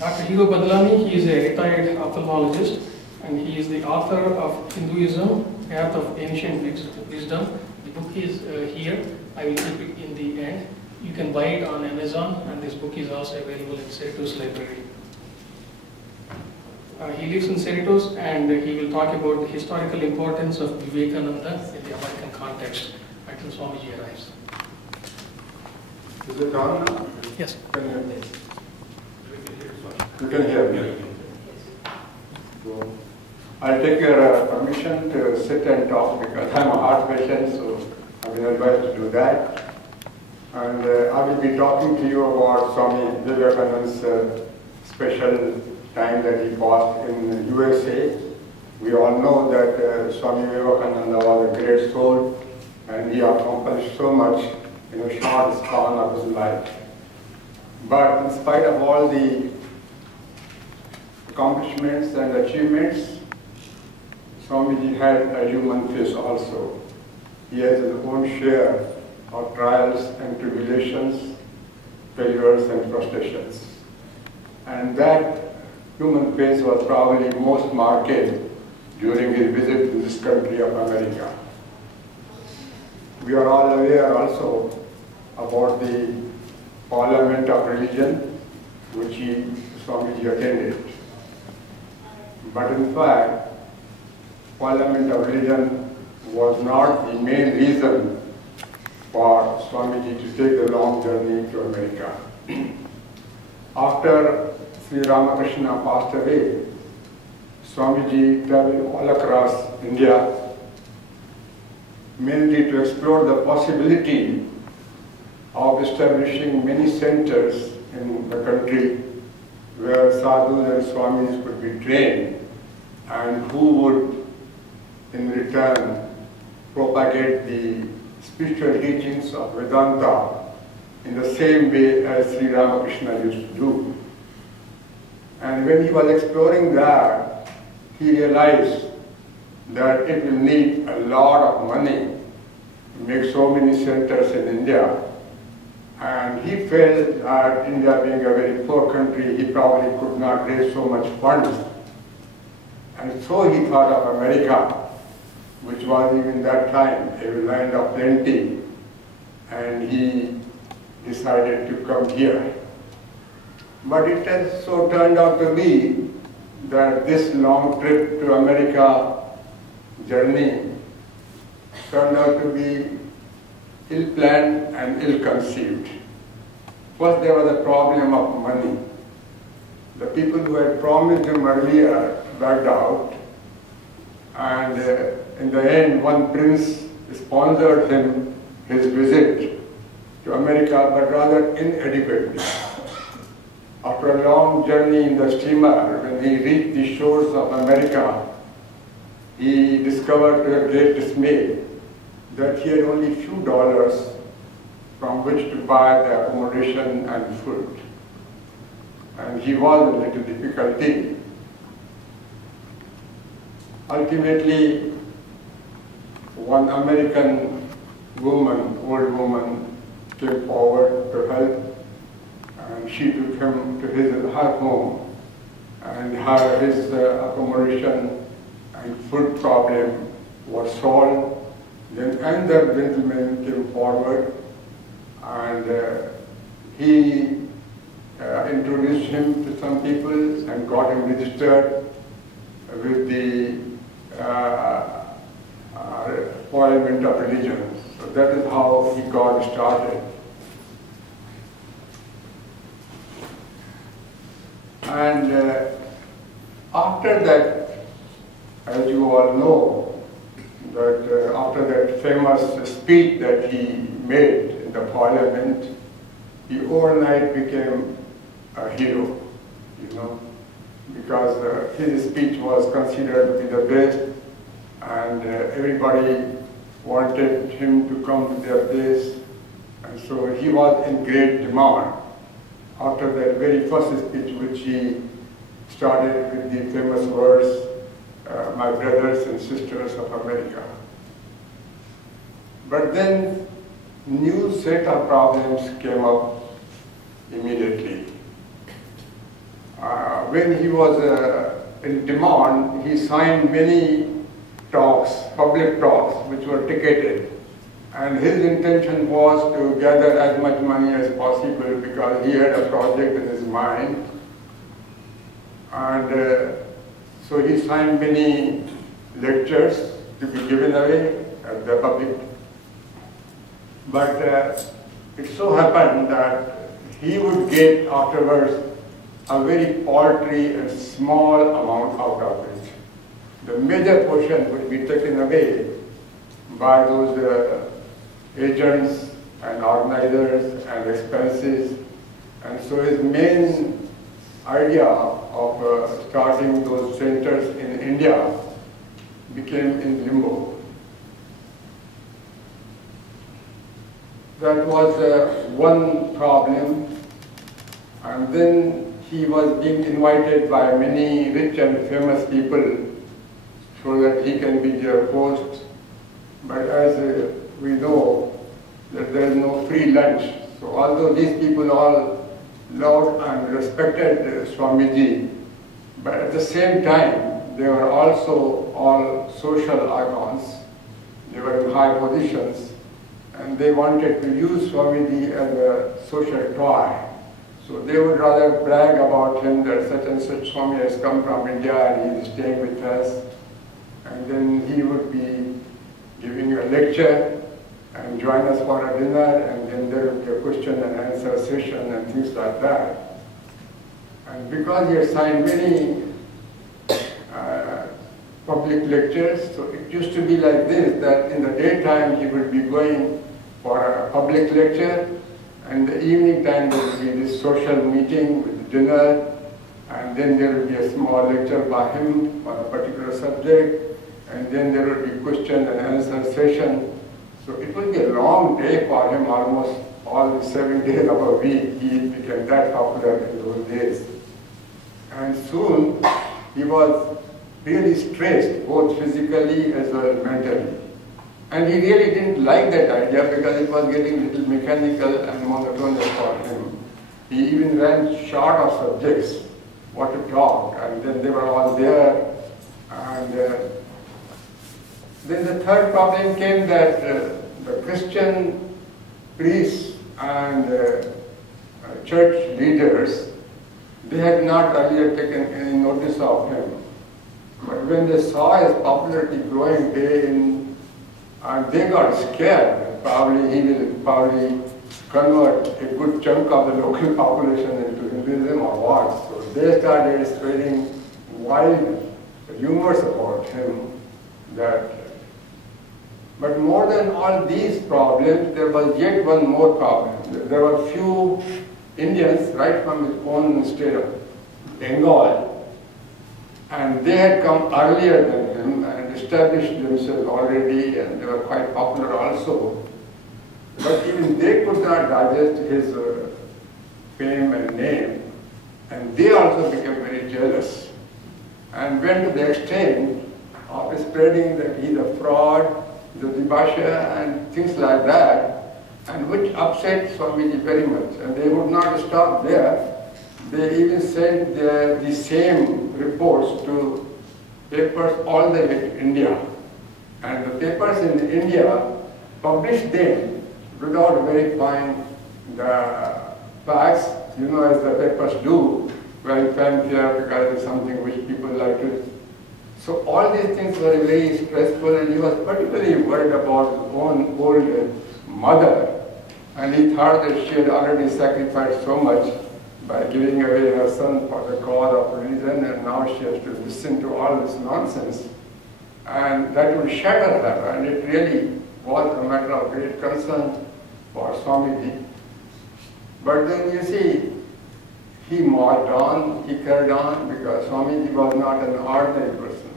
Dr. Hiro Badlani, he is a retired ophthalmologist, and he is the author of Hinduism, Path of Ancient Wisdom. The book is here. I will keep it in the end. You can buy it on Amazon, and this book is also available in Cerritos Library. He lives in Cerritos, and he will talk about the historical importance of Vivekananda in the American context until Swamiji arrives. Is it on now? Yes. You can hear me. So, I'll take your permission to sit and talk because I'm a heart patient, so I've been advised to do that. And I will be talking to you about Swami Vivekananda's special time that he passed in USA. We all know that Swami Vivekananda was a great soul, and he accomplished so much in a short span of his life. But in spite of all the accomplishments and achievements, Swamiji had a human face also. He has his own share of trials and tribulations, failures and frustrations. And that human face was probably most marked during his visit to this country of America. We are all aware also about the Parliament of Religion, which Swamiji attended. But in fact, Parliament of Religion was not the main reason for Swamiji to take the long journey to America. After Sri Ramakrishna passed away, Swamiji traveled all across India, mainly to explore the possibility of establishing many centers in the country where sadhus and swamis could be trained and who would in return propagate the spiritual teachings of Vedanta in the same way as Sri Ramakrishna used to do. And when he was exploring that, he realized that it will need a lot of money to make so many centers in India. And he felt that India being a very poor country, he probably could not raise so much funds. And so he thought of America, which was even that time a land of plenty, and he decided to come here. But it has so turned out to be that this long trip to America journey turned out to be ill-planned and ill-conceived. First, there was a problem of money. The people who had promised him earlier backed out, and in the end, one prince sponsored him his visit to America, but rather inadequately. After a long journey in the steamer, when he reached the shores of America, he discovered to a great dismay that he had only few dollars from which to buy the accommodation and food. And he was in little difficulty. Ultimately, one American woman, old woman, came forward to help, and she took him to her home, and his accommodation and food problem was solved. Then another gentleman came forward, and he introduced him to some people and got him registered with the Parliament of Religion. So that is how he got started. And after that, as you all know, that after that famous speech that he made in the Parliament, he overnight became a hero, because his speech was considered to be the best, and everybody wanted him to come to their place, and so he was in great demand. After that very first speech, which he started with the famous words, "My brothers and sisters of America." But then new set of problems came up immediately. when he was in demand, he signed many talks, public talks, which were ticketed. And his intention was to gather as much money as possible because he had a project in his mind. And so he signed many lectures to be given away at the public. But it so happened that he would get afterwards a very paltry and small amount out of it. The major portion would be taken away by those agents and organizers and expenses. And so his main idea of starting those centers in India became in limbo. That was one problem. And then he was being invited by many rich and famous people so that he can be their host. But as we know that there is no free lunch. So although these people all loved and respected Swamiji, but at the same time, they were also all social icons. They were in high positions, and they wanted to use Swamiji as a social toy. So they would rather brag about him that such and such Swami has come from India and he is staying with us. And then he would be giving a lecture and join us for a dinner, and then there would be a question and answer session and things like that. And because he had signed many public lectures, so it used to be like this, that in the daytime he would be going for a public lecture, and the evening time there would be this social meeting with dinner, and then there would be a small lecture by him on a particular subject, and then there would be question and answer session. So it would be a long day for him, almost all the 7 days of a week. He became that popular in those days. And soon he was really stressed, both physically as well as mentally. And he really didn't like that idea because it was getting a little mechanical and monotonous for him. He even ran short of subjects, what to talk, and then they were all there. And then the third problem came that the Christian priests and church leaders, they had not earlier taken any notice of him. But when they saw his popularity growing day in, they got scared. Probably he will convert a good chunk of the local population into Hinduism or what. So they started spreading wild rumors about him. But more than all these problems, there was yet one more problem. There were few Indians right from his own state of Bengal, and they had come earlier than him and established themselves already, and they were quite popular also. But even they could not digest his fame and name, and they also became very jealous and went to the extent of spreading that he's a fraud, the debasha and things like that, and which upset Swamiji very much. And they would not stop there. They even sent the same reports to papers all the way to India. And the papers in India published them without verifying the facts, as the papers do, very fanfare because it's something which people like to. So all these things were very stressful, and he was particularly worried about his own old mother. And he thought that she had already sacrificed so much by giving away her son for the cause of religion, and now she has to listen to all this nonsense. And that would shatter her, and it really was a matter of great concern for Swamiji. But then you see, he marched on, he carried on, because Swamiji was not an ordinary person.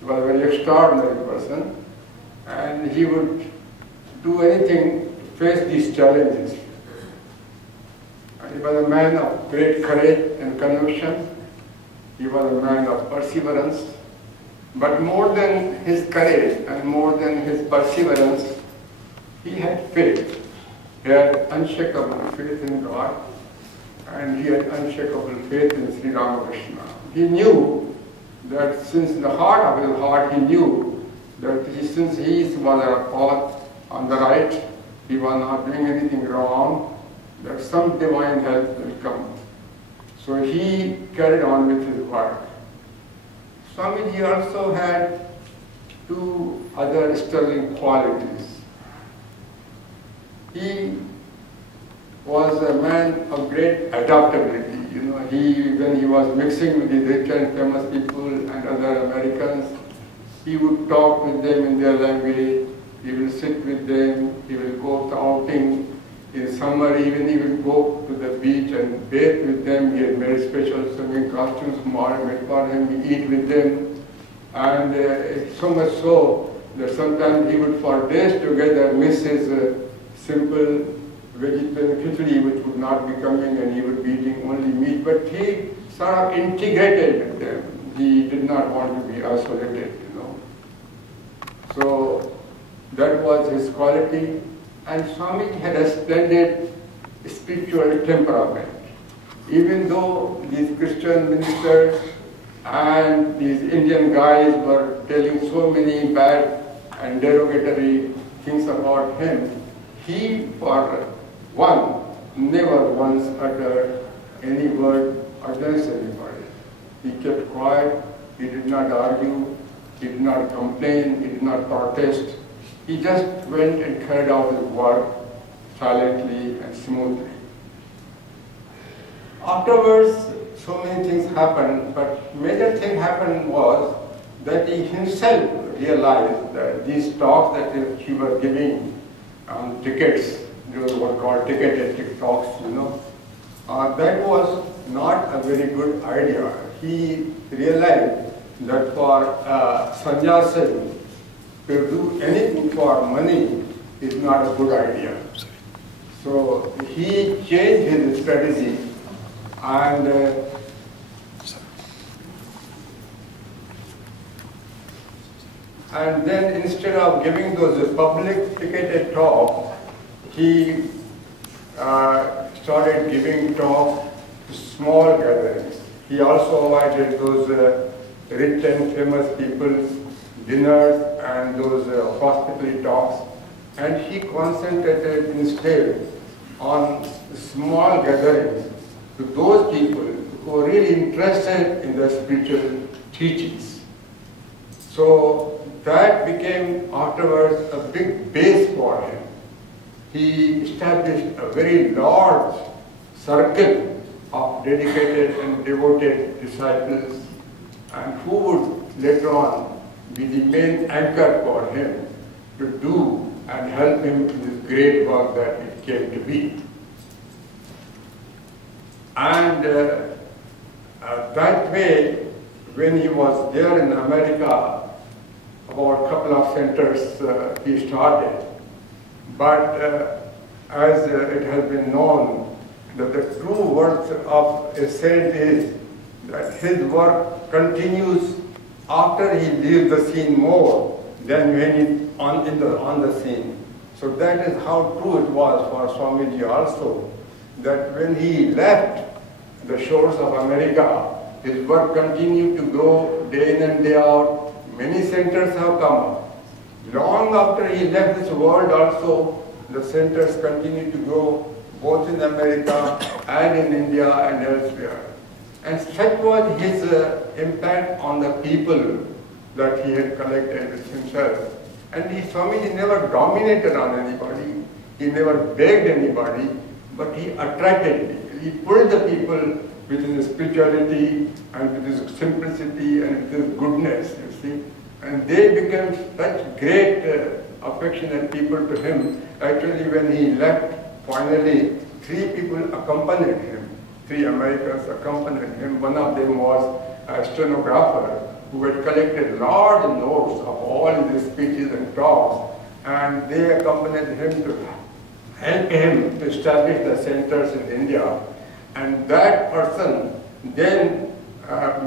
He was a very extraordinary person, and he would do anything to face these challenges. And he was a man of great courage and conviction. He was a man of perseverance. But more than his courage and more than his perseverance, he had faith. He had unshakable faith in God. and he had unshakable faith in Sri Ramakrishna. He knew that since in the heart of his heart, he knew that since he was on a path on the right, he was not doing anything wrong, that some divine help will come. So he carried on with his work. Swamiji also had two other sterling qualities. He was a man of great adaptability. You know, when he was mixing with the rich and famous people and other Americans, he would talk with them in their language. He will sit with them. He will go to outing. In summer, even he will go to the beach and bathe with them. He had made special swimming costumes made for him. He eat with them, and so much so that sometimes he would for days together miss his simple vegetarian khichdi, which would not be coming, and he would be eating only meat. But he sort of integrated with them. He did not want to be isolated, you know. So that was his quality. And Swami had a splendid spiritual temperament. Even though these Christian ministers and these Indian guys were telling so many bad and derogatory things about him, he, for one, never once uttered any word against anybody. He kept quiet, he did not argue, he did not complain, he did not protest. He just went and carried out his work silently and smoothly. Afterwards, so many things happened, but major thing happened was that he himself realized that these talks that he was giving on tickets, those were called ticketed talks, you know, that was not a very good idea. He realized that for sannyasi to do anything for money is not a good idea. So he changed his strategy, and then instead of giving those public ticketed talks, he started giving talks to small gatherings. He also avoided those rich and famous people's dinners and those hospitality talks, and he concentrated instead on small gatherings to those people who are really interested in the spiritual teachings. So that became afterwards a big base for him. He established a very large circle of dedicated and devoted disciples, and who would later on be the main anchor for him to do and help him in this great work that it came to be. And that way, when he was there in America, about a couple of centers he started. But as it has been known, that the true worth of a saint is that his work continues after he leaves the scene more than when he's on the scene. So that is how true it was for Swamiji also, that when he left the shores of America, his work continued to grow day in and day out. Many centers have come up. Long after he left this world also, the centers continued to grow both in America and in India and elsewhere. And such was his impact on the people that he had collected with himself. And Swamiji never dominated on anybody, he never begged anybody, but he attracted people. He pulled the people with his spirituality and with his simplicity and with his goodness, you see. And they became such great affectionate people to him. Actually, when he left, finally, 3 people accompanied him. 3 Americans accompanied him. One of them was a stenographer who had collected large notes of all his speeches and talks, and they accompanied him to help him to establish the centers in India. And that person then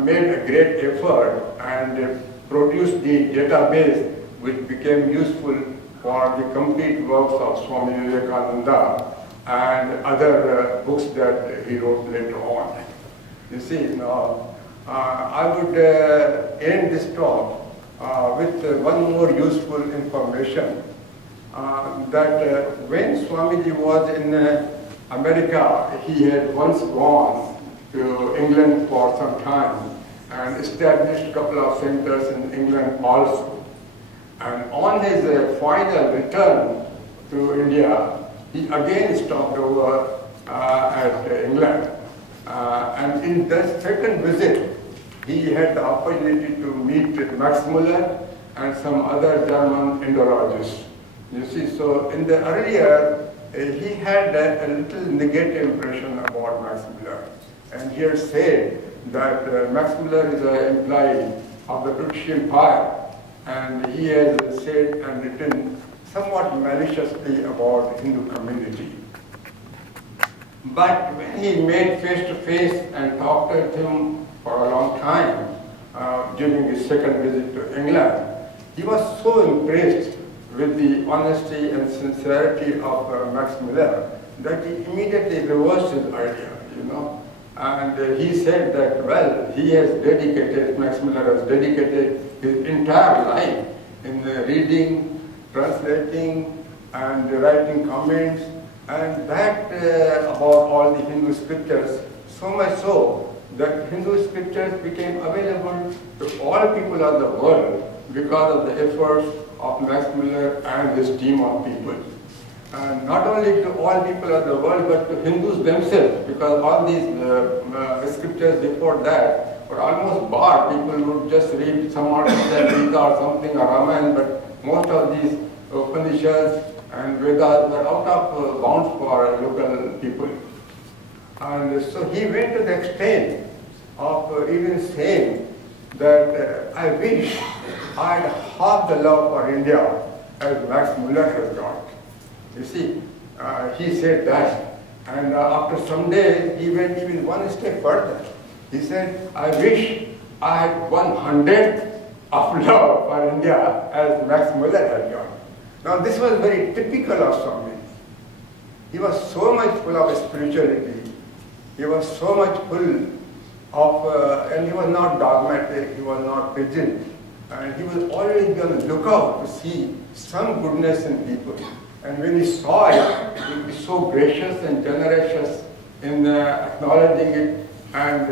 made a great effort and produced the database which became useful for the complete works of Swami Vivekananda. and other books that he wrote later on. You see, now I would end this talk with one more useful information that when Swamiji was in America, he had once gone to England for some time and established a couple of centers in England also. And on his final return to India, he again stopped over at England. And in that second visit, he had the opportunity to meet Max Muller and some other German Indologists. You see, so in the earlier, he had a little negative impression about Max Muller. And he had said that Max Muller is an employee of the British Empire. And he has said and written somewhat maliciously about Hindu community. But when he met face-to-face and talked with him for a long time during his second visit to England, he was so impressed with the honesty and sincerity of Max Muller that he immediately reversed his idea, you know. And he said that, well, he has dedicated, Max Muller has dedicated his entire life in reading, translating, and writing comments, and that about all the Hindu scriptures, so much so that Hindu scriptures became available to all people of the world because of the efforts of Max Muller and his team of people. And not only to all people of the world, but to Hindus themselves, because all these scriptures before that were almost barred. People would just read some article Gita or something, or Ramayana, but most of these Upanishads and Vedas were out of bounds for local people. And so he went to the extent of even saying that I wish I had half the love for India as Max Muller has got. You see, he said that. And after some days, he went even one step further. He said, I wish I had 1/100 of love for India as Max Muller had got. Now, this was very typical of Swami. He was so much full of spirituality. He was so much full of, and he was not dogmatic, he was not rigid. And he was always on the lookout to see some goodness in people. And when he saw it, he would be so gracious and generous in acknowledging it. And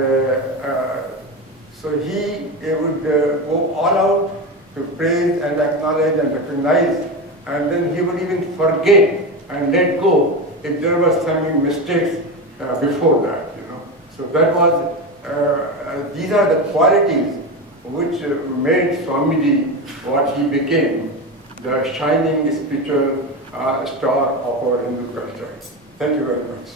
so he would go all out to praise and acknowledge and recognize. And then he would even forget and let go if there were some mistakes before that, you know. So that was, these are the qualities which made Swamiji what he became, the shining spiritual star of our Hindu culture. Thank you very much.